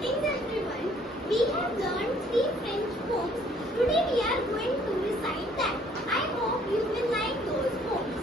Greetings everyone. We have learned three French poems. Today we are going to recite them. I hope you will like those poems.